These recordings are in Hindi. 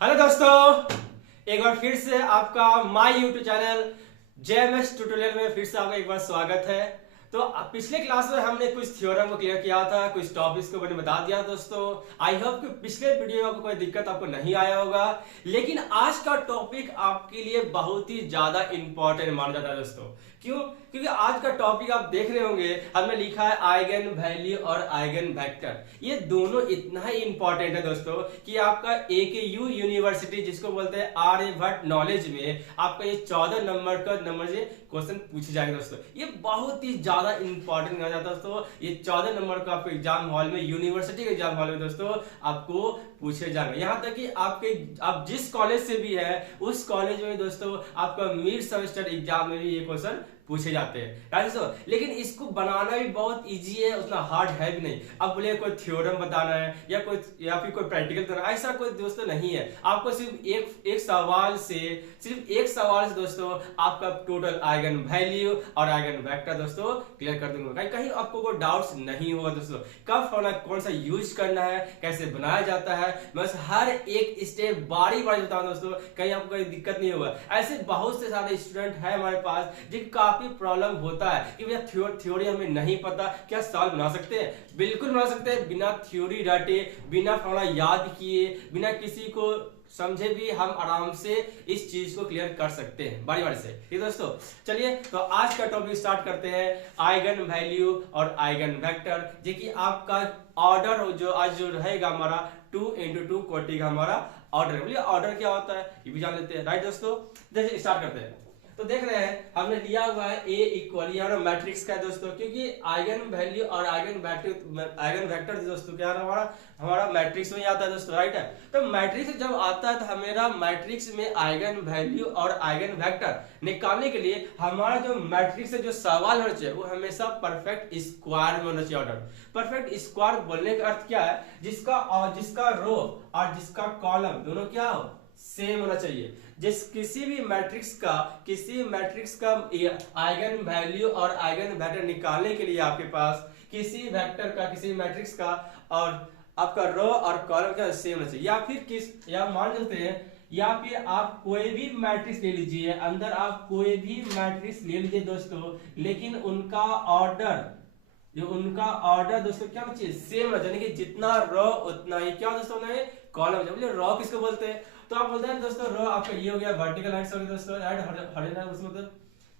हेलो दोस्तों, एक बार फिर से आपका my YouTube channel JMS tutorial में फिर से आपका एक बार स्वागत है। तो पिछले क्लास में हमने कुछ थ्योरम को क्लियर किया था, कुछ टॉपिक्स को मैंने बता दिया दोस्तों। आई होप कि पिछले वीडियो में आपको कोई दिक्कत आपको नहीं आया होगा, लेकिन आज का टॉपिक आपके लिए बहुत ही ज्यादा इंपॉर्टेंट माना जाता है दोस्तों। क्यों? क्योंकि आज का टॉपिक आप देख रहे होंगे, हमने लिखा है आइगन वैल्यू और आइगन वेक्टर। ये दोनों इतना ही इंपॉर्टेंट है दोस्तों कि आपका एकेयू यूनिवर्सिटी, जिसको बोलते हैं आर्यभट्ट नॉलेज में, आपका ये 14 नंबर का नंबर से क्वेश्चन पूछे जाएंगे दोस्तों। ये बहुत ही ज्यादा इंपॉर्टेंट माना जाता है दोस्तों। ये 14 नंबर का आपको एग्जाम हॉल में, यूनिवर्सिटी के एग्जाम हॉल में दोस्तों आपको पूछे जाएंगे। यहाँ तक कि आप जिस कॉलेज से भी है, उस कॉलेज में दोस्तों आपका मिड सेमेस्टर एग्जाम में भी ये क्वेश्चन पूछे जाते हैं दोस्तों। लेकिन इसको बनाना भी बहुत इजी है, उतना हार्ड है भी नहीं। अब बोले कोई थ्योरम बताना है या फिर कोई प्रैक्टिकल करना, ऐसा कोई दोस्तों नहीं है। आपको सिर्फ एक सवाल से दोस्तों आपका टोटल आइगन वैल्यू और आइगन वेक्टर दोस्तों क्लियर कर दूंगा। कहीं आपको कोई डाउट्स नहीं होगा दोस्तों। कब फॉर्मूला कौन सा यूज करना है, कैसे बनाया जाता है, मैं हर एक स्टेप बारी बारी बताऊंगा दोस्तों। कहीं आपको कोई दिक्कत नहीं होगा। ऐसे बहुत से सारे स्टूडेंट है हमारे पास जिनका काफी प्रॉब्लम होता है कि भैया थ्योरी हमें नहीं पता, क्या सॉल्व बना सकते हैं? बिल्कुल बना सकते हैं, बिना थ्योरी रटे, बिना फॉर्मूला याद किए, बिना किसी को समझे भी हम आराम से इस चीज को क्लियर कर सकते हैं बारी बारी से। ठीक दोस्तों, चलिए तो आज का टॉपिक स्टार्ट करते हैं, आइगन वैल्यू और आइगन वेक्टर। जो कि आपका ऑर्डर जो आज जो रहेगा हमारा 2x2 कोटि का हमारा ऑर्डर। बोलिए ऑर्डर क्या होता है ये भी जान लेते हैं। राइट दोस्तों, जैसे स्टार्ट करते हैं। तो देख रहे हैं हमने लिया हुआ है ए इक्वल मैट्रिक्स का दोस्तों, क्योंकि आइगन वैल्यू और आइगन वेक्टर दोस्तों क्या हमारा मैट्रिक्स में आता है दोस्तों। राइट है, तो मैट्रिक्स जब आता है तो हमारा मैट्रिक्स में आइगन वैल्यू और आइगन वेक्टर निकालने के लिए हमारा जो मैट्रिक्स से जो सवाल होना चाहिए वो हमेशा परफेक्ट स्क्वायर में होना चाहिए। ऑर्डर परफेक्ट स्क्वायर बोलने का अर्थ क्या है? जिसका रो और जिसका कॉलम दोनों क्या हो, सेम होना चाहिए। किसी भी मैट्रिक्स का आइगन वैल्यू और आइगन वेक्टर निकालने के लिए आपके पास किसी मैट्रिक्स का और आपका रो और कॉलम का सेम होना चाहिए। या मान लेते हैं, या फिर आप कोई भी मैट्रिक्स ले लीजिए, अंदर आप कोई भी मैट्रिक्स ले लीजिए दोस्तों, लेकिन उनका ऑर्डर दोस्तों क्या होना चाहिए, सेम होना चाहिए। कि जितना रो उतना ही क्या दोस्तों कॉलम। रो किसको बोलते हैं? तो आप बोलते हैं दोस्तों रो आपका ये हो गया वर्टिकल लाइन्स हो गया दोस्तों। राइट, हॉरिजॉन्टल उसमें मतलब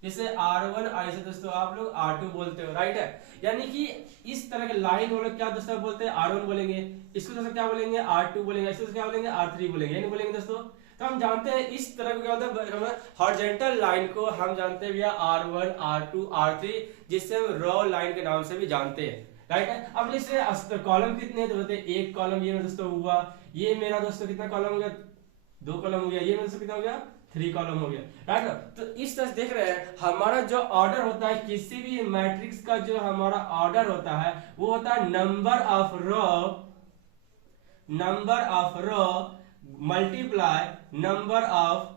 जैसे R1 ऐसे दोस्तों आप लोग R2 बोलते हो। राइट है, यानी कि इस तरह के लाइन वो लोग क्या दोस्तों बोलते हैं, R1 बोलेंगे, इसको दोस्तों क्या बोलेंगे, R2 बोलेंगे, इसको क्या बोलेंगे, R3 बोलेंगे, यानी बोलेंगे दोस्तों। तो हम जानते हैं इस तरह का क्या होता है, हॉरिजॉन्टल लाइन को हम जानते हैं भैया R1 R2 R3, जिससे हम रो लाइन के नाम से भी जानते हैं। राइट है, अब जैसे कॉलम कितने हैं तो बोलते हैं एक कॉलम ये दोस्तों हुआ, ये मेरा दोस्तों कितना कॉलम हो गया, 2 कॉलम हो गया, ये मेरे से कितना हो गया, 3 कॉलम हो गया। राइट, तो इस तरह से देख रहे हैं हमारा जो ऑर्डर होता है किसी भी मैट्रिक्स का, जो हमारा ऑर्डर होता है वो होता है number of row multiply number of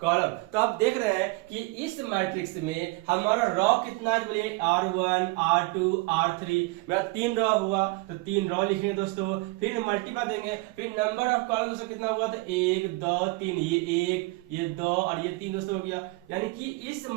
column. तो आप देख रहे हैं कि इस मैट्रिक्स में हमारा रॉ कितना है, बोलिए R1 R2 R3, मेरा 3 रॉ हुआ तो 3 रॉ लिखेंगे दोस्तों, फिर मल्टीप्लाई देंगे, फिर नंबर ऑफ कॉलम दोस्तों कितना हुआ तो 1 2 3, ये 1 ये 2 और ये 3 दोस्तों हो गया। यानी कि इस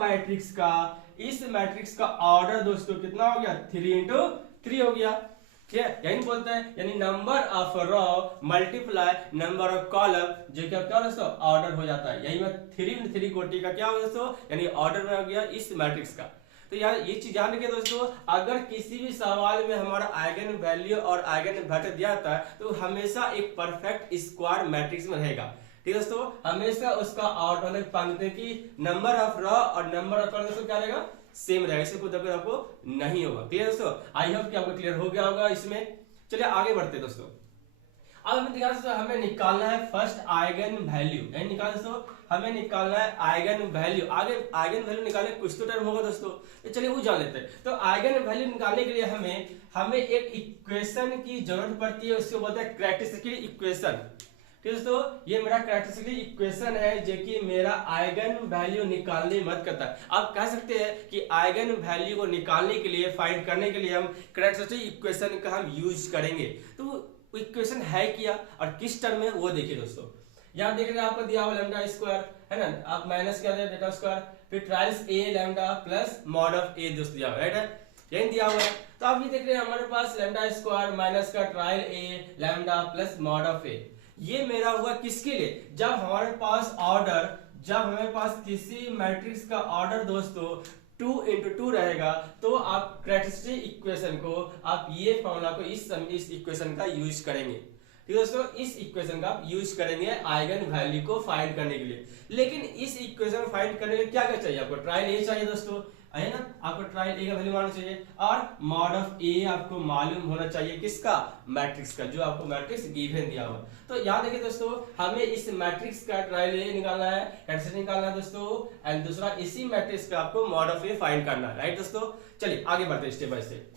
मैट्रिक्स का ऑर्डर दोस्तों कितना हो गया, 3x3 हो गया। ठीक है, यही बोलते हैं, यानी number of row multiply number of column, जो क्या दोस्तों ऑर्डर हो जाता है। यही में 3x3 कोटि का क्या हो दोस्तों, यानी ऑर्डर में हो गया इस मैट्रिक्स का। तो यार ये चीज जान के दोस्तों, अगर किसी भी सवाल में हमारा आइगन वैल्यू और आइगन वेक्टर दिया जाता है तो हमेशा एक परफेक्ट स्क्वायर मैट्रिक्स में रहेगा। ठीक है दोस्तों, हमेशा उसका ऑर्डर पाते कि नंबर ऑफ रो और नंबर ऑफ कॉलम क्या रहेगा, सेम रहेगा, इससे कोई दिक्कत आपको नहीं होगा। ठीक है दोस्तों, आई होप कि आपको क्लियर हो गया होगा इसमें। चलिए आगे बढ़ते दोस्तों। अब हमें निकालना है फर्स्ट आइगन वैल्यू, हमें निकालना है आइगन वैल्यू। आगे आइगन वैल्यू निकालने कुछ तो टर्म होगा दोस्तों, तो चलिए वो जान लेते हैं। तो आइगन वैल्यू निकालने के लिए हमें एक इक्वेशन की जरूरत पड़ती है, उसको बोलते हैं कैरेक्टरिस्टिक इक्वेशन। ठीक है दोस्तों, ये मेरा कैरेक्टरिस्टिक इक्वेशन है जो कि मेरा आइगन वैल्यू निकालने में मदद करता है। आप कह सकते हैं कि आइगन वैल्यू को निकालने के लिए, फाइंड करने के लिए हम कैरेक्टरिस्टिक इक्वेशन का हम यूज करेंगे। तो इक्वेशन है क्या और किस टर्म में वो देखिए दोस्तों। यहाँ देख रहे हैं आपको दिया हुआ लैम्डा स्क्वायर है ना, आप माइनस कर दे डेटा स्क्वायर, फिर trials A lambda plus mod of A दोस्तों दिया हुआ है, राइट है, यही दिया हुआ है। तो आप ये देख रहे हैं हमारे पास लैम्डा स्क्वायर माइनस का trial A lambda plus mod of A, ये मेरा हुआ किसके लिए, जब हमारे पास ऑर्डर, जब हमारे पास किसी मैट्रिक्स का ऑर्डर दोस्तों 2 into 2 रहेगा, तो आप कैरेक्टरिस्टिक इक्वेशन को, आप ये फॉर्मूला को इस इक्वेशन का यूज करेंगे। ठीक है दोस्तों, इस इक्वेशन का आप यूज करेंगे आइगन वैल्यू को फाइंड करने के लिए। लेकिन इस इक्वेशन को फाइंड करने के लिए क्या क्या चाहिए आपको, ट्रायल ए चाहिए दोस्तों, है ना, आपको ट्रायल ए का वैल्यू मालूम चाहिए और मॉड ऑफ ए आपको मालूम होना चाहिए किसका, मैट्रिक्स का, जो आपको मैट्रिक्स गिवन दिया हुआ। तो यहाँ देखिए दोस्तों, हमें इस मैट्रिक्स का ट्रायल ए निकालना है, कैरेक्टरिस्टिक निकालना है दोस्तों, एंड दूसरा इसी मैट्रिक्स का आपको मॉड ऑफ ए फाइंड करना है, राइट दोस्तों। चलिए आगे बढ़ते हैं स्टेप बाय स्टेप।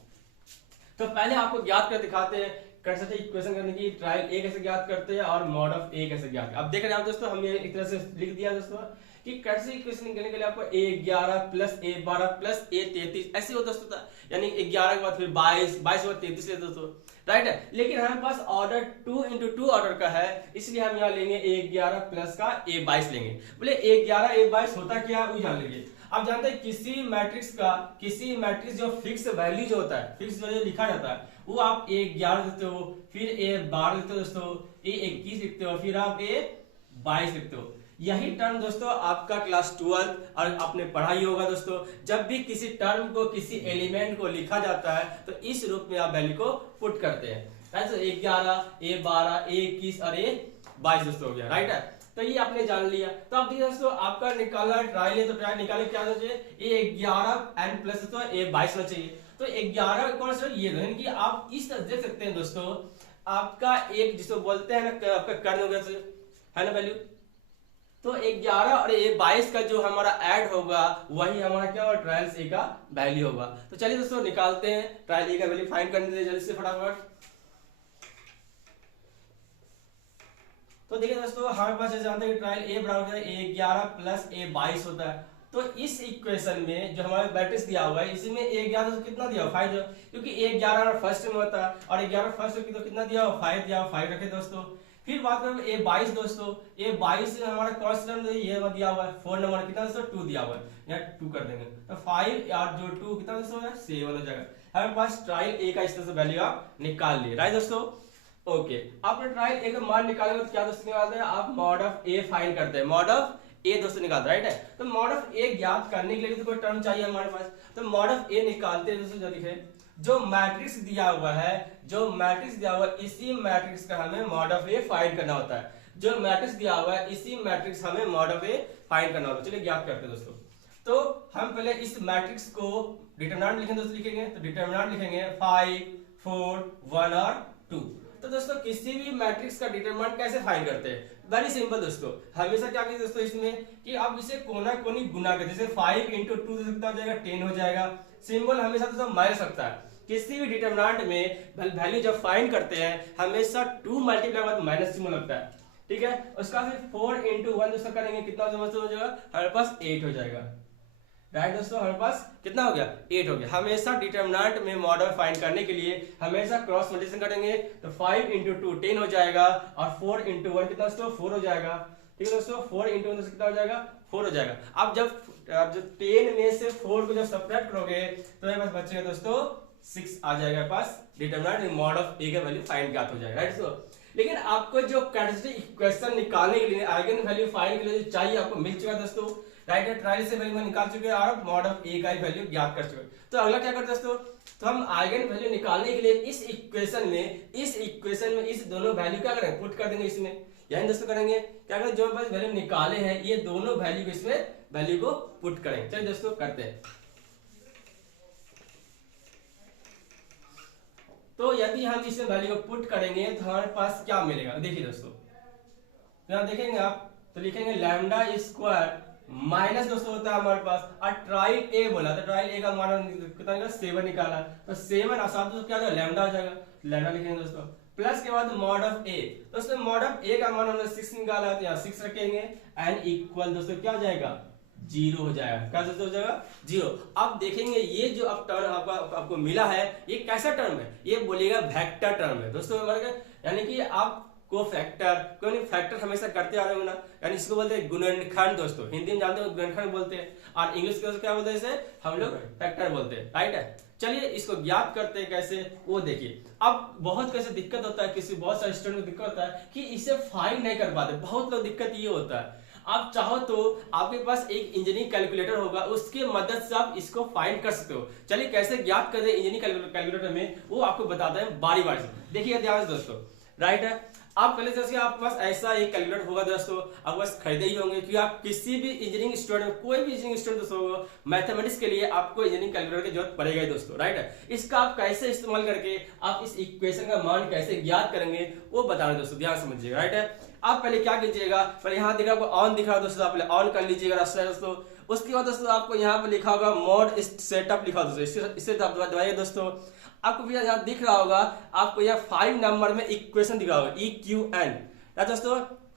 तो पहले आपको ज्ञात कर दिखाते हैं कैरेक्टरिस्टिक इक्वेशन करने की, ट्रायल ए कैसे ज्ञात करते हैं और मॉड ऑफ ए कैसे ज्ञात। अब देख रहे हैं आप दोस्तों, हमने एक तरह से लिख दिया दोस्तों कि कैरेक्टरिस्टिक इक्वेशन निकालने के लिए आपको a11 plus a12 plus a33 ऐसे हो दोस्तों था, यानी 11 के बाद फिर 22 के बाद 33 ले दोस्तों, राइट है। लेकिन हमारे पास ऑर्डर 2 into 2 ऑर्डर का है, इसलिए हम यहाँ लेंगे a11 प्लस का a22 लेंगे। बोले a11 a22 होता क्या, वो जान लीजिए। आप जानते हैं किसी मैट्रिक्स जो फिक्स वैल्यू जो होता है, फिक्स वैल्यू लिखा जाता है, वो आप a11 लिखते हो, फिर a12 लिखते हो दोस्तों, a21 लिखते हो, फिर आप a22 लिखते हो। यही टर्म दोस्तों आपका क्लास 12 और आपने पढ़ाई होगा दोस्तों, जब भी किसी टर्म को, किसी एलिमेंट को लिखा जाता है तो इस रूप में आप वैल्यू को पुट करते हैं, राइट। 11 a12 a21 और a22 दोस्तों हो गया, राइट है। तो ये आपने जान लिया। तो अब देखिए दोस्तों, आपका निकालना ट्रायल है, तो ट्रायल निकाले क्या होना चाहिए, a11 एंड प्लस दोस्तों a22 होना चाहिए। तो 11 कौन सा, ये यानी कि आप इस तरह देख सकते हैं दोस्तों, आपका एक जिसको बोलते हैं ना, आपका कर्ण वगैरह से है ना वैल्यू, तो 11 और 22 का जो हमारा ऐड होगा वही हमारा क्या होगा, ट्रायल ए का वैल्यू होगा। तो चलिए दोस्तों निकालते हैं ट्रायल ए का वैल्यू फाइंड करने दीजिए जल्दी से फटाफट। तो देखिए दोस्तों, हमारे पास जैसे जानते हैं कि ट्रायल ए बराबर है a11 प्लस a22 होता है। तो इस इक्वेशन में जो हमारे मैट्रिक्स दिया हुआ है, इसी में a11 तो कितना दिया हुआ 5, क्योंकि a11 फर्स्ट में होता है और 11 फर्स्ट में तो कितना दिया हुआ 5 दिया हुआ, 5 रखे दोस्तों। फिर बात करें a22 दोस्तों, a22 में हमारा कॉन्स्टेंट ये दिया हुआ है 4 नंबर, कितना दोस्तों 2 दिया हुआ है, यहाँ 2 कर देंगे तो 5 और जो 2 कितना दोस्तों है 7 हो जाएगा। हमारे पास ट्रायल ए का इस तरह से वैल्यू आप निकाल लिए, राइट दोस्तों। ओके, आपने ट्रायल ए का मान निकालेंगे तो क्या दोस्तों निकालते हैं, आप मॉड ऑफ ए फाइंड करते हैं, मॉड ऑफ ए दोस्तों निकालते हैं, राइट है। तो मॉड ऑफ ए ज्ञात करने के लिए तो कोई टर्म चाहिए हमारे पास, तो मॉड ऑफ ए निकालते हैं दोस्तों। देखिए जो मैट्रिक्स दिया हुआ है, इसी मैट्रिक्स का हमें मॉड ऑफ ए फाइंड करना होता है, जो मैट्रिक्स दिया हुआ है इसी मैट्रिक्स हमें मॉड ऑफ ए फाइंड करना होता है। चलिए ज्ञात करते हैं दोस्तों। तो हम पहले इस मैट्रिक्स को डिटरमिनेंट लिखेंगे दोस्तों, लिखेंगे तो डिटरमिनेंट लिखेंगे 5 4 1 और 2। तो दोस्तों किसी भी मैट्रिक्स का डिटरमिनेंट कैसे फाइंड करते हैं, वेरी सिंपल दोस्तों, हमेशा क्या कीजिए दोस्तों इसमें कि आप इसे कोना कोनी गुना करते, जैसे 5 into 2 से कितना हो जाएगा 10 हो जाएगा। सिंबल हमेशा दोस्तों माइनस सकता है, किसी भी डिटरमिनेंट में वैल्यू जब फाइंड करते हैं हमेशा 2 मल्टीप्लाई बाद माइनस सिंबल लगता है, ठीक है। उसका फिर 4 into 1 दोस्तों करेंगे, कितना हो जाएगा हमारे पास 8 हो जाएगा, राइट दोस्तों। हमारे पास कितना हो गया 8 हो गया। हमेशा डिटरमिनेंट में मॉडल फाइंड करने के लिए हमेशा क्रॉस मल्टीप्लिकेशन करेंगे, तो 5 into 2 10 हो जाएगा और 4 into 1 कितना दोस्तों 4 हो जाएगा, ठीक है दोस्तों। 4 into 1 कितना हो जाएगा 4 हो जाएगा। अब जब 10 में से 4 को जब सब्ट्रैक्ट करोगे तो मेरे पास बचेगा दोस्तों 6 आ जाएगा पास, डिटरमिनेंट मॉड ऑफ ए का वैल्यू फाइंड ज्ञात हो जाएगा, राइट दोस्तों। लेकिन आपको जो कैरेक्टरिस्टिक इक्वेशन निकालने के लिए आइगन वैल्यू फाइंड के लिए जो चाहिए आपको मिल चुका दोस्तों, राइट है। ट्रायल से वैल्यू निकाल चुके हैं और मॉड ऑफ ए का वैल्यू ज्ञात कर चुके हैं। तो अगला क्या करते हैं दोस्तों, तो हम आइगन वैल्यू निकालने के लिए इस इक्वेशन में इस दोनों वैल्यू क्या करेंगे पुट कर देंगे इसमें, यानी दोस्तों करेंगे क्या करें, जो पास वैल्यू निकाले हैं ये दोनों वैल्यू को इसमें वैल्यू को पुट करेंगे। चलिए दोस्तों करते हैं। तो यदि हम इसमें वैल्यू को पुट करेंगे तो हमारे पास क्या मिलेगा, देखिए दोस्तों यहां देखेंगे आप, तो लिखेंगे लैम्डा स्क्वायर माइनस दोस्तों होता है हमारे पास, और ट्रायल ए बोला तो ट्रायल ए का मान कितना निकाला 7 निकाला, तो 7 आसान तो क्या हो जाएगा लैम्डा हो जाएगा, लैम्डा लिखेंगे दोस्तों। प्लस के बाद मॉड ऑफ ए, दोस्तों मॉड ऑफ ए का मान हमने 6 निकाला तो यहाँ 6 रखेंगे, एंड इक्वल दोस्तों क्या हो जाएगा जीरो हो जाएगा। क्या दोस्तों हो जाएगा? जीरो। अब देखेंगे ये जो अब टर्म आपको मिला है ये कैसा टर्म है, ये बोलिएगा वेक्टर टर्म है दोस्तों। यानी कि आप को फैक्टर क्यों नहीं, फैक्टर हमेशा करते आ रहे हो ना, यानी इसको बोलते हैं गुणनखंड दोस्तों, हिंदी में जानते हो गुणनखंड बोलते हैं, और इंग्लिश में क्या बोलते हैं इसे हम लोग फैक्टर बोलते हैं, राइट है। चलिए इसको ज्ञात करते हैं कैसे वो देखिए। अब बहुत कैसे दिक्कत होता है, किसी बहुत सारे स्टूडेंट को दिक्कत होता है कि इसे फाइंड नहीं कर पाते, बहुत लोग दिक्कत ये होता है। आप चाहो तो आपके पास एक इंजीनियरिंग कैलकुलेटर होगा, उसके मदद से आप इसको फाइंड कर सकते हो। चलिए कैसे ज्ञात करें इंजीनियरिंग कैलकुलेटर में, वो आपको बताते हैं बारी बारी से। देखिए ध्यान से दोस्तों, राइट है। आप पहले जैसे आपके पास ऐसा एक कैलकुलेटर होगा दोस्तों, आपके पास खरीदे ही होंगे, क्योंकि आप किसी भी इंजीनियरिंग स्टूडेंट, कोई भी इंजीनियरिंग स्टूडेंट दोस्तों मैथमेटिक्स के लिए आपको इंजीनियरिंग कैलकुलेटर की जरूरत पड़ेगा दोस्तों, राइट है। इसका आप कैसे इस्तेमाल करके आप इस इक्वेशन का मान कैसे ज्ञात करेंगे वो बता रहे दोस्तों, ध्यान समझिएगा, राइट है। आप पहले क्या कीजिएगा, पहले यहाँ दिख रहा है ऑन दिख रहा है दोस्तों, आप पहले ऑन कर लीजिएगा रास्ता दोस्तों। उसके बाद दोस्तों आपको यहाँ पे लिखा होगा मोड सेटअप लिखा दोस्तों, इसे दबाइए दोस्तों। आपको भी यहाँ दिख रहा होगा, आपको यहाँ 5 नंबर में इक्वेशन दिख रहा होगा EQN दोस्तों,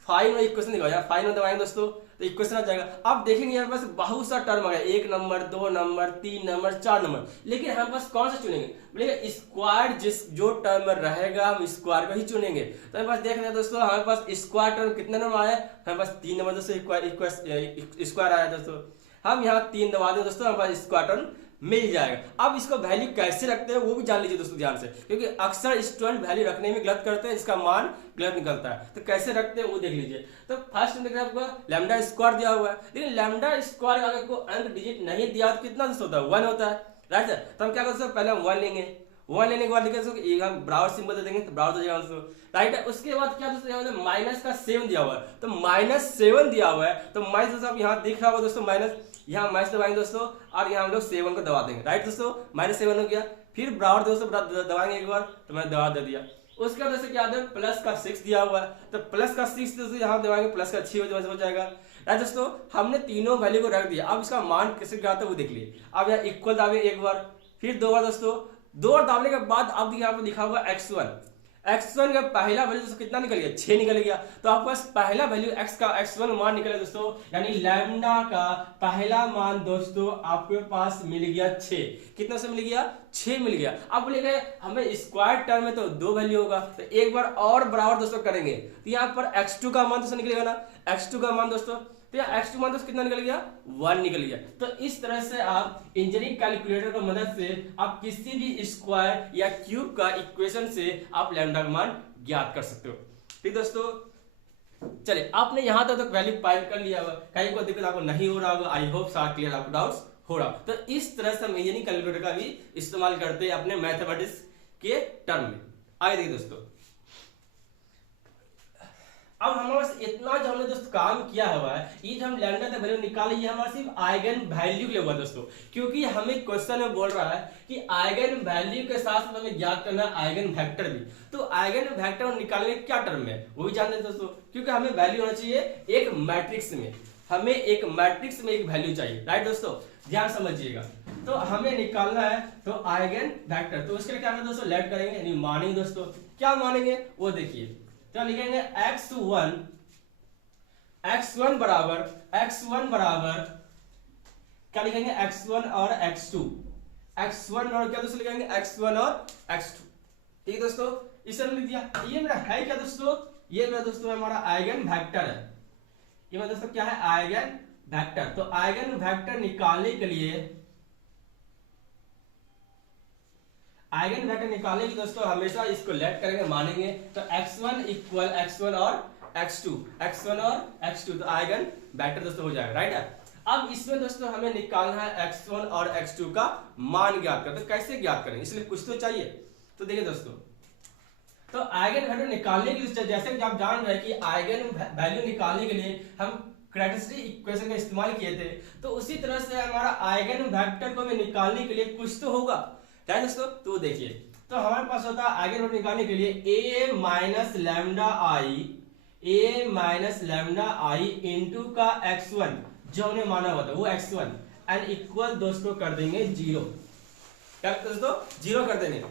5 में इक्वेशन दिखा, यहाँ 5 में दबाएंगे दोस्तों तो इक्वेशन आ जाएगा। आप देखेंगे यहाँ पास बहुत सा टर्म आ गया, 1 नंबर 2 नंबर 3 नंबर 4 नंबर, लेकिन हमारे पास कौन सा चुनेंगे, बोलेगा स्क्वायर, जो टर्म में रहेगा हम स्क्वायर को ही चुनेंगे। तो हमारे पास देख रहे हैं दोस्तों, हमारे पास स्क्वायर टर्म कितने नंबर आया, हमारे पास 3 नंबर दोस्तों स्क्वायर आया दोस्तों। हम यहाँ 3 दबा दें दोस्तों, हमारे पास स्क्वायर टर्म मिल जाएगा। अब इसको वैल्यू कैसे रखते हैं वो भी जान लीजिए दोस्तों ध्यान से, क्योंकि अक्सर स्टूडेंट वैल्यू रखने में गलत करते हैं, इसका मान गलत निकलता है। तो कैसे रखते हैं वो देख लीजिए। तो फर्स्ट में देख रहे हैं आपको लैम्डा स्क्वायर दिया हुआ है, लेकिन लैम्डा स्क्वायर आगे को अंक डिजिट नहीं दिया तो कितना दोस्तों होता है, 1 होता है, राइट सर। तो हम क्या करते हैं, पहले हम 1 लेंगे, 1 लेने के बाद लिखेंगे हम बराबर सिंबल दे देंगे तो बराबर हो जाएगा दोस्तों, राइट है। उसके बाद क्या दोस्तों माइनस का 7 दिया हुआ है, तो -7 दिया हुआ है, तो माइनस दोस्तों यहाँ दिख रहा होगा दोस्तों माइनस, यहाँ माइनस दबाएंगे दोस्तों और यहाँ हम लोग 7 को दबा देंगे, राइट दोस्तों, -7 हो गया। फिर बराबर दोस्तों दबाएंगे एक बार, तो मैंने दबा दे दिया। उसके बाद दोस्तों क्या आता है, प्लस का 6 दिया हुआ है, तो प्लस का 6 दोस्तों यहाँ दबाएंगे, प्लस का 6 हो जाएगा, राइट दोस्तों। हमने तीनों वैल्यू को रख दिया, अब इसका मान कैसे क्या आता है वो देख लिए। अब यहाँ इक्वल दाबे एक बार, फिर 2 बार दोस्तों, 2 बार दाबने के बाद अब यहाँ पे लिखा हुआ x1 का पहला वैल्यू दोस्तों कितना निकल गया, 6 निकल गया। तो आपके पास पहला वैल्यू x1 मान निकला दोस्तों, यानी लैम्डा का पहला मान दोस्तों आपके पास मिल गया 6। कितना से मिल गया, 6 मिल गया। अब बोलेंगे हमें स्क्वायर टर्म में तो 2 वैल्यू होगा, तो एक बार और बराबर दोस्तों करेंगे, तो यहाँ पर x2 का मान दोस्तों निकलेगा ना, x2 का मान दोस्तों, तो यहाँ x2 मान दोस्तों कितना निकल गया, 1 निकल गया। तो इस तरह से आप इंजीनियरिंग कैलकुलेटर की मदद से आप किसी भी स्क्वायर या क्यूब का इक्वेशन से आप लैम्डा का मान ज्ञात कर सकते हो। ठीक दोस्तों, चलिए आपने यहाँ तक वैल्यू फाइंड कर लिया होगा, कहीं कोई दिक्कत आपको नहीं हो रहा होगा, आई होप सारा क्लियर आपको डाउट्स हो रहा। तो इस तरह से हम इंजीनियरिंग कैलकुलेटर का भी इस्तेमाल करते हैं अपने मैथमेटिक्स के टर्म में। आगे देखिए दोस्तों, अब हमारे पास इतना जो हमने दोस्त काम किया हुआ है, ये जो हम लैम्डा का वैल्यू निकाले, ये हमारा सिर्फ आइगन वैल्यू के लिए हुआ दोस्तों, क्योंकि हमें क्वेश्चन में बोल रहा है कि आइगन वैल्यू के साथ हमें ज्ञात करना है आइगन वेक्टर भी। तो आइगन वेक्टर निकालने क्या टर्म है वो भी जानते हैं दोस्तों, क्योंकि हमें वैल्यू होना चाहिए एक मैट्रिक्स में, हमें एक मैट्रिक्स में एक वैल्यू चाहिए, राइट दोस्तों, ध्यान समझिएगा। तो हमें निकालना है तो आइगन वेक्टर, तो उसके लिए क्या करेंगे दोस्तों, लेट करेंगे, यानी मानेंगे दोस्तों। क्या मानेंगे वो देखिए, तो लिखेंगे x1 बराबर क्या लिखेंगे, x1 और x2, x1 और क्या दोस्तों लिखेंगे, x1 और x2। ठीक है दोस्तों, इसे लिख दिया। ये मेरा है क्या दोस्तों, ये मेरा दोस्तों हमारा आइगन वेक्टर है, ये मेरा दोस्तों क्या है, आइगन वेक्टर। तो आइगन वेक्टर निकालने के लिए, आइगन वेक्टर निकालने के दोस्तों हमेशा इसको लेट करेंगे, मानेंगे। तो x1 इक्वल x1 और x2, x1 और x2, तो आइगन वेक्टर दोस्तों हो जाएगा, राइट है। अब इसमें दोस्तों हमें निकालना है x1 और x2 का मान ज्ञात करते, तो कैसे ज्ञात करेंगे, इसलिए कुछ तो चाहिए। तो देखिए दोस्तों, तो आइगन वैल्यू निकालने के लिए, जैसे कि आप जान रहे हैं कि आइगन वैल्यू निकालने के लिए हम कैरेक्टरिस्टिक इक्वेशन का इस्तेमाल किए थे, तो उसी तरह से हमारा आइगन वेक्टर को हमें निकालने के लिए कुछ तो होगा, क्या दोस्तों। तो देखिए, तो हमारे पास होता है आइगन वेक्टर निकालने के लिए a minus lambda I into का x1 जो हमने माना हुआ था वो x1 एंड इक्वल दोस्तों कर देंगे 0, क्या दोस्तों 0 कर देंगे,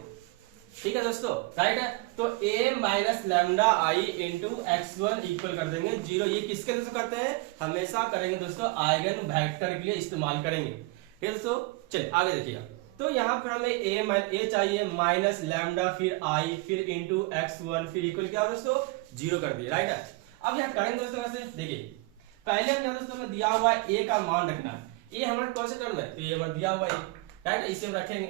ठीक है दोस्तों, राइट है। तो a minus lambda I into x1 equal कर देंगे 0। ये किसके दोस्तों करते हैं, हमेशा करेंगे दोस्तों, आइगन वेक्टर के लिए इस्तेमाल करेंगे। ठीक है दोस्तों, चलिए आगे देखिएगा। तो यहाँ पर हमें a चाहिए माइनस लैम्डा फिर i फिर इंटू x1 फिर इक्वल क्या दोस्तों 0 कर दिए, राइट है। अब यहाँ करेंगे दोस्तों कैसे, देखिए पहले हम दोस्तों में दिया हुआ a का मान रखना है। ये हमारा कौन से टर्म है, तो ये हमारा दिया हुआ है, राइट, इसे हम रखेंगे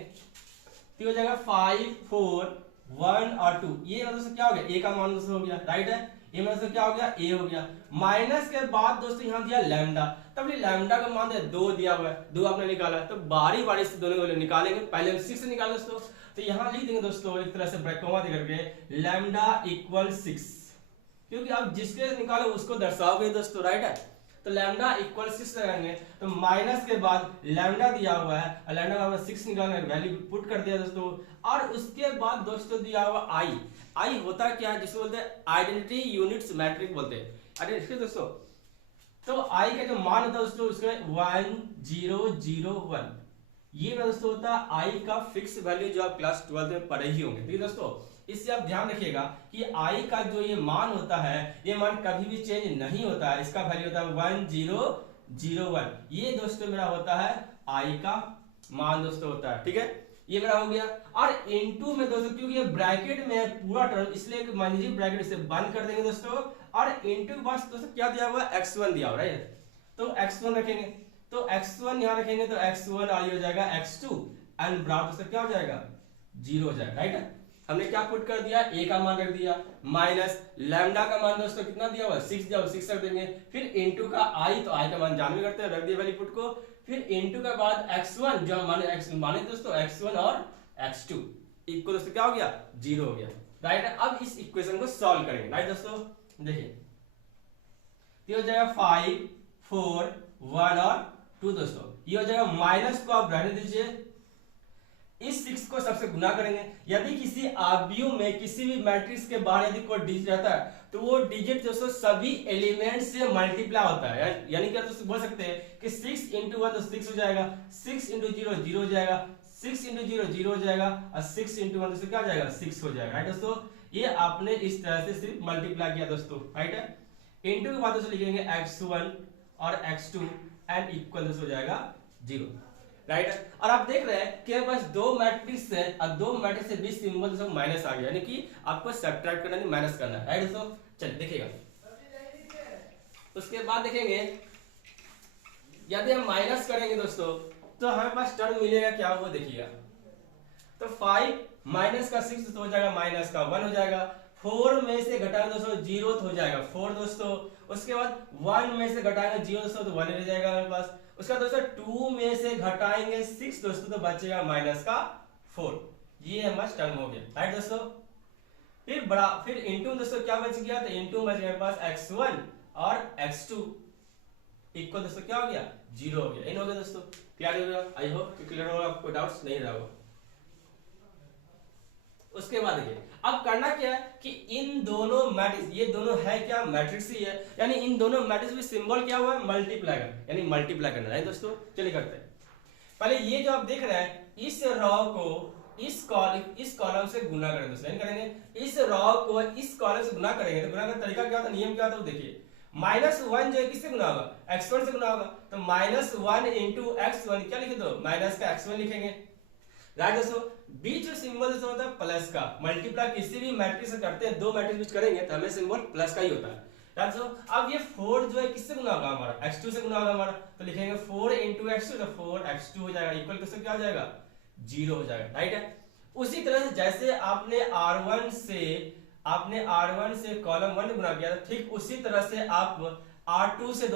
तो हो जाएगा 5 4 1 और 2। ये मतलब क्या हो गया, a का मान दोस्तों हो गया, राइट है। ये मतलब क्या हो गया, a हो गया। माइनस के बाद दोस्तों यहाँ दिया लैम्डा, तब ये लैम्डा का मान 2 दिया हुआ है, 2 आपने निकाला, तो बारी बारी से दोनों को निकालेंगे। पहले हम 6 से निकालें दोस्तों, तो यहाँ लिख देंगे दोस्तों एक तरह से ब्रैकेट देकर के लैम्डा इक्वल 6, क्योंकि आप जिसके निकालो उसको दर्शाओगे दोस्तों, राइट है। तो लैम्डा इक्वल 6 लगाएंगे, तो माइनस के बाद लैम्डा दिया हुआ है और लैम्डा का 6 निकालने वैल्यू पुट कर दिया दोस्तों। और उसके बाद दोस्तों दिया हुआ आई होता क्या है, जिसको बोलते हैं आइडेंटिटी यूनिट्स मैट्रिक बोलते हैं, आइडेंटिटी दोस्तों। तो आई का जो मान होता है दोस्तों उसका 1 0 0 1, ये दोस्तों होता है आई का फिक्स वैल्यू, जो आप क्लास 12 में पढ़े ही होंगे। ठीक है दोस्तों, इससे आप ध्यान रखिएगा कि आई का जो ये मान होता है, ये मान कभी भी चेंज नहीं होता है। इसका वैल्यू होता है 1 0 0 1, ये दोस्तों मेरा होता है आई का मान दोस्तों होता है। ठीक है, ये मेरा हो गया। और इनटू में दोस्तों, क्योंकि ये ब्रैकेट में है पूरा टर्म, इसलिए मंझली ब्रैकेट इसे बंद कर देंगे दोस्तों। और इनटू के बाद दोस्तों क्या दिया हुआ है, x1 दिया हुआ है, तो x1 रखेंगे, तो x1 यहाँ रखेंगे, तो x1 और ये हो जाएगा x2 एंड बराबर दोस्तों क्या हो जाएगा 0 हो जाएगा, राइट है। हमने क्या पुट कर दिया, a का मान रख दिया, माइनस लैम्डा का मान दोस्तों कितना दिया हुआ है 6 दिया हुआ, 6 रख देंगे, फिर इनटू का i, तो i का मान जानवे करते हैं, रख दिया वैल्यू पुट को, फिर इनटू के बाद x1 जो हम माने दोस्तों x1 और x2 इक्वल दोस्तों क्या हो गया 0 हो गया, राइट है। अब इस इक्वेशन को सॉल्व करेंगे, राइट दोस्तों। देखिए ये हो जाएगा 5 4 1 और 2 दोस्तों, ये हो जाएगा, माइनस को आप रहने दीजिए, इस 6 को सबसे गुना करेंगे। यदि किसी आव्यूह में किसी भी मैट्रिक्स के बाहर यदि कोई डिजिट रहता है, तो वो डिजिट दोस्तों सभी एलिमेंट से मल्टीप्लाई होता है, यानी कि दोस्तों बोल सकते हैं कि 6 इंटू 1 तो 6 हो जाएगा, 6 इंटू 0 0 हो जाएगा, 6 इंटू 0 0 हो जाएगा, और 6 इंटू 1 दोस्तों क्या हो जाएगा 6 हो जाएगा, राइट दोस्तों। ये आपने इस तरह से सिर्फ मल्टीप्लाई किया दोस्तों, राइट है। इंटू के बाद दोस्तों लिखेंगे x1 और x2 एंड इक्वल दोस्तों हो जाएगा 0, राइट है। और आप देख रहे हैं कि बस 2 मैट्रिक्स है और 2 मैट्रिक्स से बीच सिंबल दोस्तों माइनस आ गया, यानी कि आपको सब्ट्रैक्ट करना नहीं माइनस करना है, राइट दोस्तों। चलिए देखिएगा, उसके बाद देखेंगे यदि हम माइनस करेंगे दोस्तों तो हमारे पास टर्म मिलेगा क्या, वो देखिएगा। तो 5 माइनस का 6 तो हो जाएगा, माइनस का 1 हो जाएगा, 4 में से घटाएंगे दोस्तों 0 हो जाएगा 4 दोस्तों, उसके बाद 1 में से घटाएंगे 0 दोस्तों तो 1 रह जाएगा हमारे पास, उसका दोस्तों 2 में से घटाएंगे 6 दोस्तों तो बचेगा माइनस का 4, ये हमारा टर्म हो गया, राइट दोस्तों। फिर इनटू दोस्तों क्या बच गया, तो इनटू बच गया पास x1 और x2 इक्वल दोस्तों क्या हो गया 0 हो गया। इन हो गया दोस्तों, क्लियर हो गया, आई होप क्लियर होगा, आपको डाउट्स नहीं रहा होगा। उसके बाद देखिए अब करना क्या है कि इन दोनों मैट्रिक्स, ये दोनों है क्या मैट्रिक्स ही है, यानी इन दोनों मैट्रिक्स में सिंबल क्या हुआ है मल्टीप्लाई करना, यानी मल्टीप्लाई करना है दोस्तों। चलिए करते हैं, पहले ये जो आप देख रहे हैं इस रॉ को इस कॉलम से गुना करेंगे दोस्तों, करेंगे इस रॉ को इस कॉलम से गुना करेंगे, तो गुना का तरीका क्या होता है, नियम क्या होता है देखिए। -1 जो है किससे गुना होगा, x1 से गुना होगा, तो -1 इंटू x1 क्या लिखे, दो माइनस का x1 लिखेंगे, राइट दोस्तों। बीच जो सिंबल दोस्तों होता है प्लस का, मल्टीप्लाई किसी भी मैट्रिक्स से करते हैं, 2 मैट्रिक्स बीच करेंगे तो हमें सिंबल प्लस का ही होता है, राइट दोस्तों। अब ये 4 जो है किससे गुना होगा हमारा, x2 से गुना होगा हमारा, तो लिखेंगे 4 इंटू x2, तो 4x2 हो जाएगा, इक्वल किससे क्या हो जाएगा 0 हो जाएगा, राइट है। उसी तरह से जैसे आपने R1 से कॉलम 1 गुना किया, ठीक उसी तरह से आप R2 से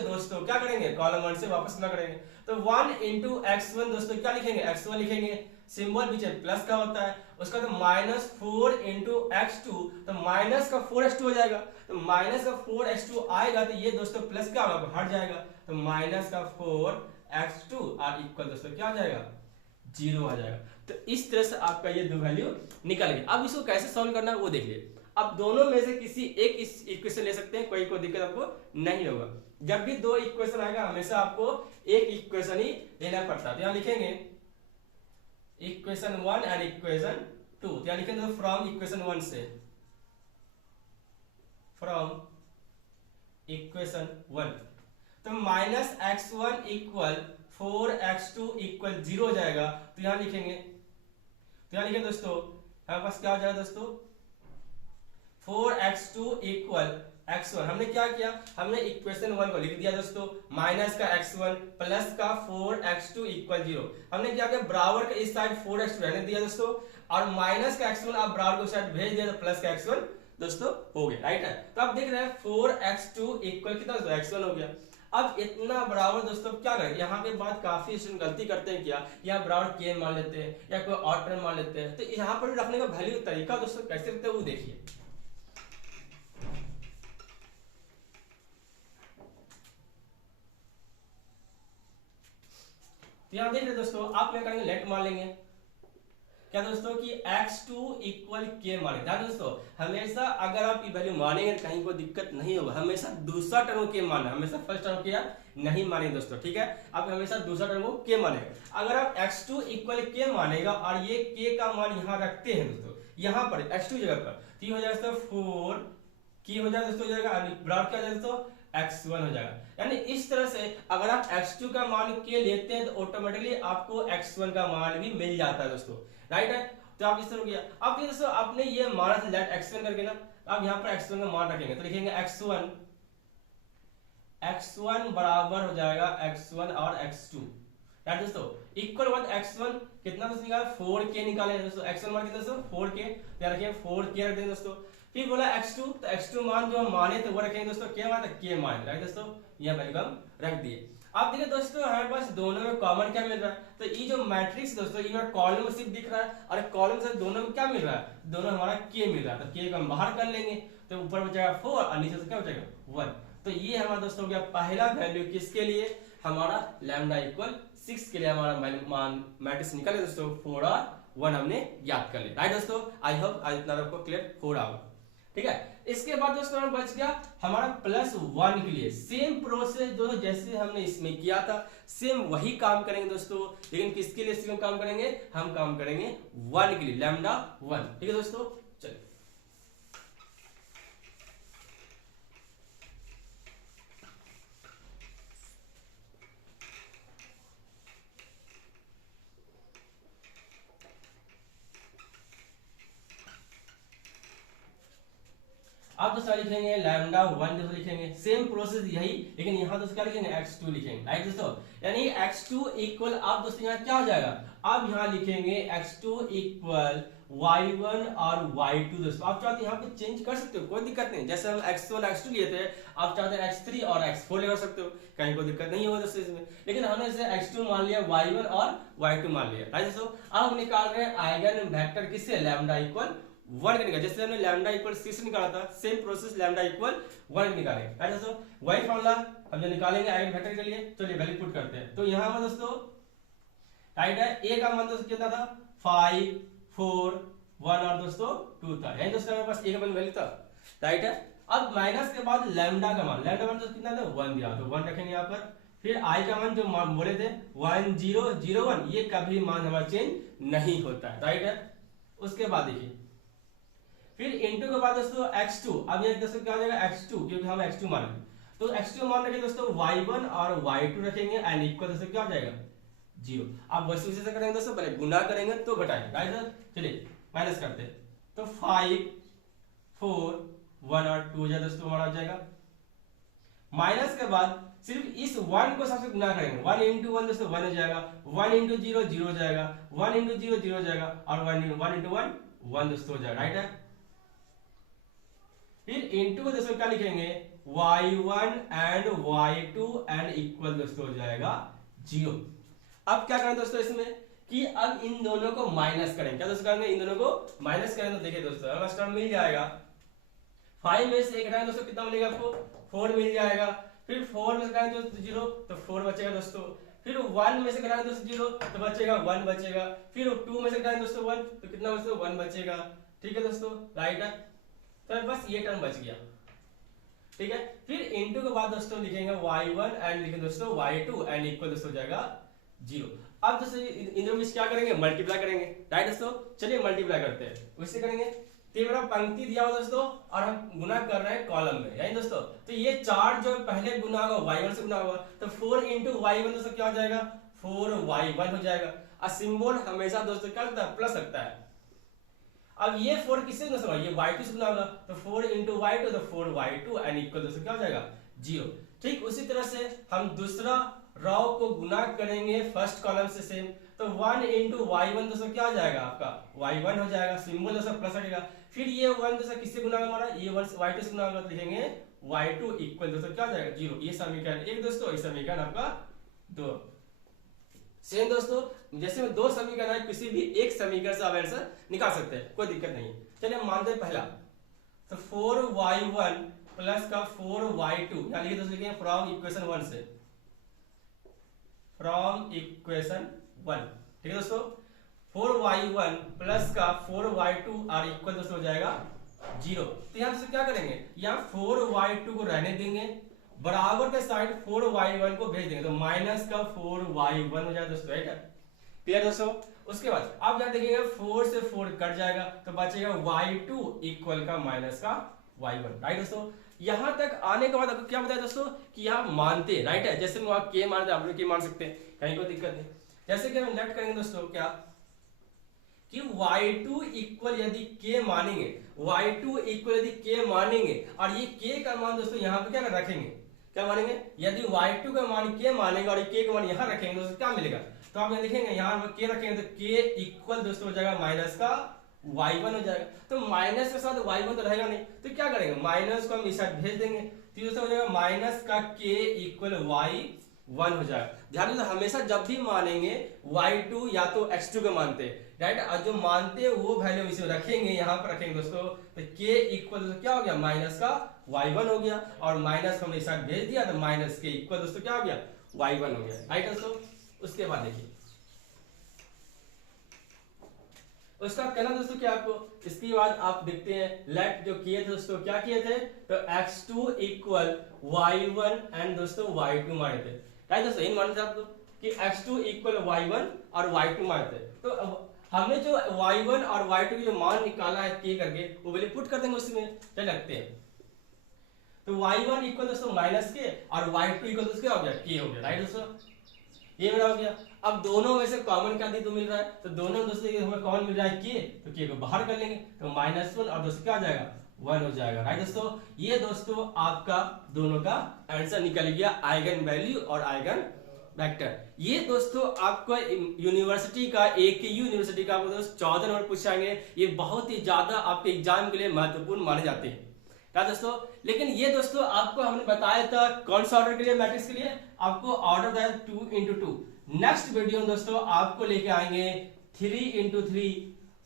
दोस्तों क्या करेंगे, कॉलम 1 से वापस गुना करेंगे, तो 1 इंटू x1 दोस्तों क्या लिखेंगे, x1 लिखेंगे, सिंबल पीछे प्लस का होता है, उसका तो -4 इंटू x2, तो माइनस का 4x2 हो जाएगा, तो माइनस का 4x2 आएगा, तो ये दोस्तों प्लस क्या होगा हट जाएगा, तो माइनस का 4x2 और इक्वल दोस्तों क्या हो जाएगा 0 आ जाएगा। तो इस तरह से आपका ये 2 वैल्यू निकल गई। अब इसको कैसे सॉल्व करना है वो देखिए। अब दोनों में से किसी एक इस इक्वेशन ले सकते हैं, कोई दिक्कत आपको नहीं होगा। जब भी 2 इक्वेशन आएगा हमेशा आपको एक इक्वेशन ही लेना पड़ता है, तो यहां लिखेंगे इक्वेशन 1 और इक्वेशन 2, तो यहाँ लिखेंगे फ्रॉम इक्वेशन 1 से, फ्रॉम इक्वेशन 1, तो minus x1 equal 4x2 equal 0 हो जाएगा। तो यहाँ लिखेंगे दोस्तों, हमारे पास क्या हो जाएगा दोस्तों, 4x2 इक्वल x1, हमने क्या किया, हमने इक्वेशन 1 को लिख दिया दोस्तों, माइनस का x1 प्लस का 4x2 इक्वल 0, हमने क्या किया, बराबर का इस साइड 4x2 रहने दिया दोस्तों, और माइनस का x1 आप बराबर को इस साइड भेज दिया तो प्लस का x1 दोस्तों हो गया, राइट है। तो आप देख रहे हैं 4x2 इक्वल कितना दोस्तों, x1 हो गया। अब इतना बराबर दोस्तों क्या करें, यहाँ पे बात काफी स्टूडेंट गलती करते हैं, क्या यहाँ बराबर के मान लेते हैं या कोई और टर्म मान लेते हैं, तो यहाँ पर रखने का वैल्यू तरीका दोस्तों कैसे रखते हैं वो देखिए। तो यहाँ देख रहे दोस्तों, आप क्या करेंगे, लेट मान लेंगे क्या दोस्तों कि x2 इक्वल के माने दोस्तों, हमेशा अगर आप ये वैल्यू मानेंगे कहीं कोई दिक्कत नहीं होगा, हमेशा दूसरा टर्म के माने, हमेशा फर्स्ट टर्म के नहीं मानेंगे दोस्तों, ठीक है, आप हमेशा दूसरा टर्म को के मानेगा। अगर आप x2 इक्वल के मानेगा और ये के का मान यहाँ रखते हैं दोस्तों, यहाँ पर x2 जगह पर, तो ये हो जाएगा 4 की हो जाएगा दोस्तों, हो जाएगा बराबर क्या हो जाएगा दोस्तों, x1 हो जाएगा। यानी इस तरह से अगर आप x2 का मान के लेते हैं तो ऑटोमेटिकली आपको x1 का मान भी मिल जाता है दोस्तों, राइट है। तो आप इस तरह किया, अब दोस्तों आपने ये माना था लेट x1 करके ना, अब यहाँ पर x1 का मान रखेंगे तो लिखेंगे x1 बराबर हो जाएगा x1 और x2, राइट दोस्तों, इक्वल 1 x1 कितना दोस्तों निकाला, 4k निकाले दोस्तों, x1 मान कितना दोस्तों 4k, तो रखिए 4k रख देंगे दोस्तों। फिर बोला x2, तो x2 मान जो हम माने थे वो रखेंगे दोस्तों, k मान k मान, राइट दोस्तों, यह वैल्यू हम रख दिए। आप देखिए दोस्तों हमारे पास दोनों में कॉमन क्या मिल रहा है, तो ये जो मैट्रिक्स दोस्तों ये कॉलम में सिर्फ दिख रहा है और कॉलम से दोनों में क्या मिल रहा है, दोनों हमारा k मिल रहा है, तो k को हम बाहर कर लेंगे तो ऊपर बचेगा 4 और नीचे से क्या बचेगा 1। तो ये हमारा दोस्तों हो गया पहला वैल्यू किसके लिए, हमारा लैम्डा इक्वल 6 के लिए हमारा मैट्रिक्स निकले दोस्तों, 4 और 1 हमने ज्ञात कर लिया, राइट दोस्तों। आई होप आज इतना आपको क्लियर हो रहा होगा, ठीक है। इसके बाद दोस्तों हमारा बच गया हमारा +1 के लिए सेम प्रोसेस दोस्तों जैसे हमने इसमें किया था, सेम वही काम करेंगे दोस्तों, लेकिन किसके लिए सेम काम करेंगे, हम काम करेंगे 1 के लिए, लैम्डा 1, ठीक है दोस्तों। चलिए आप दोस्तों लिखेंगे लैम्डा 1 दोस्तों लिखेंगे, सेम प्रोसेस यही, लेकिन यहाँ दोस्तों क्या लिखेंगे x2 लिखेंगे, राइट दोस्तों। यानी x2 इक्वल आप दोस्तों यहाँ क्या हो जाएगा, आप यहाँ लिखेंगे x2 इक्वल y1 और y2 दोस्तों, आप चाहते हैं यहाँ पे चेंज कर सकते हो, कोई दिक्कत नहीं, जैसे हम x1 x2 लिए थे आप चाहते हैं x3 और x4 ले सकते हो, कहीं कोई दिक्कत नहीं होगा दोस्तों इसमें, लेकिन हमने इसे x2 मान लिया, y1 और y2 मान लिया, राइट दोस्तों। अब हम निकाल रहे हैं आइगन वेक्टर किससे, लैम्डा इक्वल 1 का निकाला, जैसे हमने लैम्डा इक्वल 6 निकाला था, सेम प्रोसेस लैम्डा इक्वल 1 निकालेंगे, राइट दोस्तों। वही फॉर्मूला हम जो निकालेंगे आइगन वेक्टर के लिए, चलिए वैल्यू पुट करते हैं। तो यहाँ पर दोस्तों राइट है, a का मान दोस्तों कितना था 5 4 1 और दोस्तों 2 था, यही दोस्तों हमारे पास a का मान वैल्यू था, राइट है। अब माइनस के बाद लैम्डा का मान दोस्तों कितना था 1 दिया, तो 1 रखेंगे यहाँ पर। फिर i का मान जो बोले थे 1 0 0 1, ये कभी मान हमारा चेंज नहीं होता है, राइट है। उसके बाद देखिए फिर इनटू के बाद दोस्तों x2, अब ये दोस्तों क्या हो जाएगा x2, क्योंकि हम x2 मान रहे, तो x2 मान रखेंगे दोस्तों y1 और y2 रखेंगे एंड इक्वल दोस्तों क्या हो जाएगा 0। अब वैसे से करेंगे दोस्तों, पहले गुना करेंगे तो घटाएंगे, राइट सर। चलिए माइनस करते हैं, तो 5 4 1 और 2 हो जाएगा दोस्तों, हमारा हो जाएगा। माइनस के बाद सिर्फ इस 1 को सबसे गुना करेंगे, 1 इंटू 1 दोस्तों 1 हो जाएगा, 1 इंटू 0 0 हो जाएगा, 1 इंटू 0 0 हो जाएगा, और 1 इंटू 1 1 दोस्तों हो जाएगा, राइट है। फिर इनटू को दोस्तों क्या लिखेंगे y1 and y2 and equal दोस्तों हो जाएगा 0। अब क्या करें दोस्तों इसमें कि अब इन दोनों को माइनस करें, क्या दोस्तों करेंगे इन दोनों को माइनस करें, तो देखिए दोस्तों हमारा टर्म मिल जाएगा 5 में से 1 घटाएंगे दोस्तों कितना मिलेगा आपको 4 मिल जाएगा। फिर 4 में से घटाएंगे दोस्तों 0 तो 4 बचेगा दोस्तों, फिर 1 में से घटाएंगे दोस्तों 0 तो बचेगा 1 बचेगा, फिर 2 में से घटाएंगे दोस्तों 1 तो कितना दोस्तों 1 बचेगा, ठीक है दोस्तों, राइट है। तो बस ये टर्म बच गया, ठीक है। फिर इनटू के बाद दोस्तों लिखेंगे y1 एंड लिखेंगे दोस्तों y2 एंड इक्वल दोस्तों हो जाएगा 0। अब दोस्तों इन दोनों में क्या करेंगे, मल्टीप्लाई करेंगे, राइट दोस्तों। चलिए मल्टीप्लाई करते हैं, उससे करेंगे। तो ये मेरा पंक्ति दिया हुआ दोस्तों और हम गुना कर रहे हैं कॉलम में, यानी दोस्तों तो ये 4 जो पहले गुना होगा y1 से गुना होगा, तो 4 into y1 दोस्तों क्या हो जाएगा, 4y1 हो जाएगा। और सिंबल हमेशा दोस्तों क्या लगता है, प्लस लगता है। अब ये 4 किससे गुना होगा, ये y2 से गुना होगा, तो 4 into y2 तो 4y2 एंड इक्वल दोस्तों क्या हो जाएगा, 0। ठीक उसी तरह से हम दूसरा रो को गुना करेंगे फर्स्ट कॉलम से सेम, तो 1 into y1 दोस्तों क्या हो जाएगा, आपका y1 हो जाएगा, सिंबल दोस्तों प्लस लगेगा। फिर ये 1 दोस्तों किससे गुना होगा, हमारा ये 1 y2 से गुना होगा, तो लिखेंगे y2 इक्वल दोस्तों क्या हो जाएगा, 0। ये समीकरण 1 दोस्तों, ये समीकरण आपका 2। सेम दोस्तों जैसे में 2 समीकरण है, किसी भी एक समीकरण से आप आंसर निकाल सकते हैं, कोई दिक्कत नहीं है। चलिए हम मानते हैं पहला, तो 4y1 प्लस का 4y2, यानी दोस्तों लिखेंगे फ्रॉम इक्वेशन 1 से, फ्रॉम इक्वेशन 1। ठीक है दोस्तों, 4y1 प्लस का 4y2 और इक्वल दोस्तों हो जाएगा 0। तो यहाँ से क्या करेंगे, यहाँ 4y2 को रहने देंगे, बराबर के साइड 4y1 को भेज देंगे, तो माइनस का 4y1 हो जाएगा दोस्तों, राइट है, क्लियर दोस्तों। उसके बाद आप क्या देखिएगा, 4 से 4 कट जाएगा, तो बचेगा y2 इक्वल का माइनस का y1, राइट दोस्तों। यहां तक आने के बाद आपको क्या बताया दोस्तों कि यहाँ मानते, राइट है, जैसे मैं के मानते आप लोग के मान सकते हैं, कहीं कोई दिक्कत नहीं। जैसे कि हम लेट करेंगे दोस्तों क्या कि y2 इक्वल यदि k मानेंगे, y2 इक्वल यदि k मानेंगे और ये k का मान दोस्तों यहाँ पे क्या रखेंगे, क्या मानेंगे, यदि y2 का मान k मानेंगे और ये k का मान यहाँ रखेंगे दोस्तों क्या मिलेगा, तो आप देखेंगे यहाँ k रखेंगे तो k इक्वल दोस्तों हो जाएगा माइनस का y1 हो जाएगा। तो माइनस के साथ y1 तो रहेगा नहीं, तो क्या करेंगे, माइनस को हम इस साइड भेज देंगे, तो दोस्तों हो जाएगा माइनस का k इक्वल y1 हो जाएगा। ध्यान दीजिए हमेशा जब भी मानेंगे y2 या तो x2 को मानते हैं, राइट, और जो मानते हैं वो वैल्यू इसे रखेंगे, यहाँ पर रखेंगे दोस्तों, तो k इक्वल दोस्तों क्या हो गया, माइनस का y1 हो गया, और माइनस को हमने इस साइड भेज दिया, तो माइनस k इक्वल दोस्तों क्या हो गया, y1 हो गया, राइट दोस्तों। उसके बाद देखिए उसका कहना दोस्तों क्या आपको, इसके बाद आप देखते हैं लेट जो किए थे दोस्तों, क्या किए थे, तो x2 इक्वल y1 एंड दोस्तों y2 माने थे, राइट दोस्तों, इन माने थे आपको कि x2 इक्वल y1 और y2 माने थे। तो हमने जो y1 और y2 की जो मान निकाला है k करके, वो वैल्यू पुट कर देंगे उसमें, क्या लगते हैं, तो y1 इक्वल दोस्तों माइनस के और y2 इक्वल दोस्तों क्या हो गया, k हो गया, राइट दोस्तों, ये मेरा हो गया। अब दोनों में से कॉमन क्या दी तो मिल रहा है, तो दोनों दोस्तों हमें कॉमन मिल रहा है k, तो k को बाहर कर लेंगे, तो -1 और दोस्तों क्या आ जाएगा, 1 हो जाएगा, राइट दोस्तों। ये दोस्तों आपका दोनों का आंसर निकल गया, आइगन वैल्यू और आइगन वेक्टर। ये दोस्तों आपको यूनिवर्सिटी का AKU यूनिवर्सिटी का आपको दोस्तों 14 नंबर पूछाएंगे, ये बहुत ही ज्यादा आपके एग्जाम के लिए महत्वपूर्ण माने जाते हैं, क्या दोस्तों। लेकिन ये दोस्तों आपको हमने बताया था कौन सा ऑर्डर के लिए, मैट्रिक्स के लिए आपको ऑर्डर था 2 into 2। नेक्स्ट वीडियो में दोस्तों आपको लेके आएंगे 3 into 3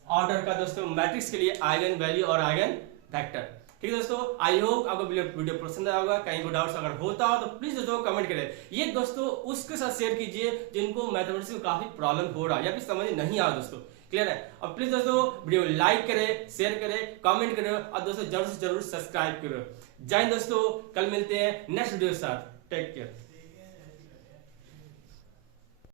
ऑर्डर का दोस्तों मैट्रिक्स के लिए आइगन वैल्यू और आइगन वेक्टर। ठीक है दोस्तों, आई होप आपको वीडियो पसंद आया होगा। कहीं को डाउट्स अगर होता हो तो प्लीज दोस्तों कमेंट करें। ये दोस्तों उसके साथ शेयर कीजिए जिनको मैथमेटिक्स में काफी प्रॉब्लम हो रहा है या फिर समझ नहीं आ रहा दोस्तों, क्लियर है। और प्लीज दोस्तों वीडियो लाइक करें, शेयर करें, कमेंट करें और दोस्तों जरूर से जरूर सब्सक्राइब करो। जय हिंद दोस्तों, कल मिलते हैं नेक्स्ट वीडियो के साथ, टेक केयर।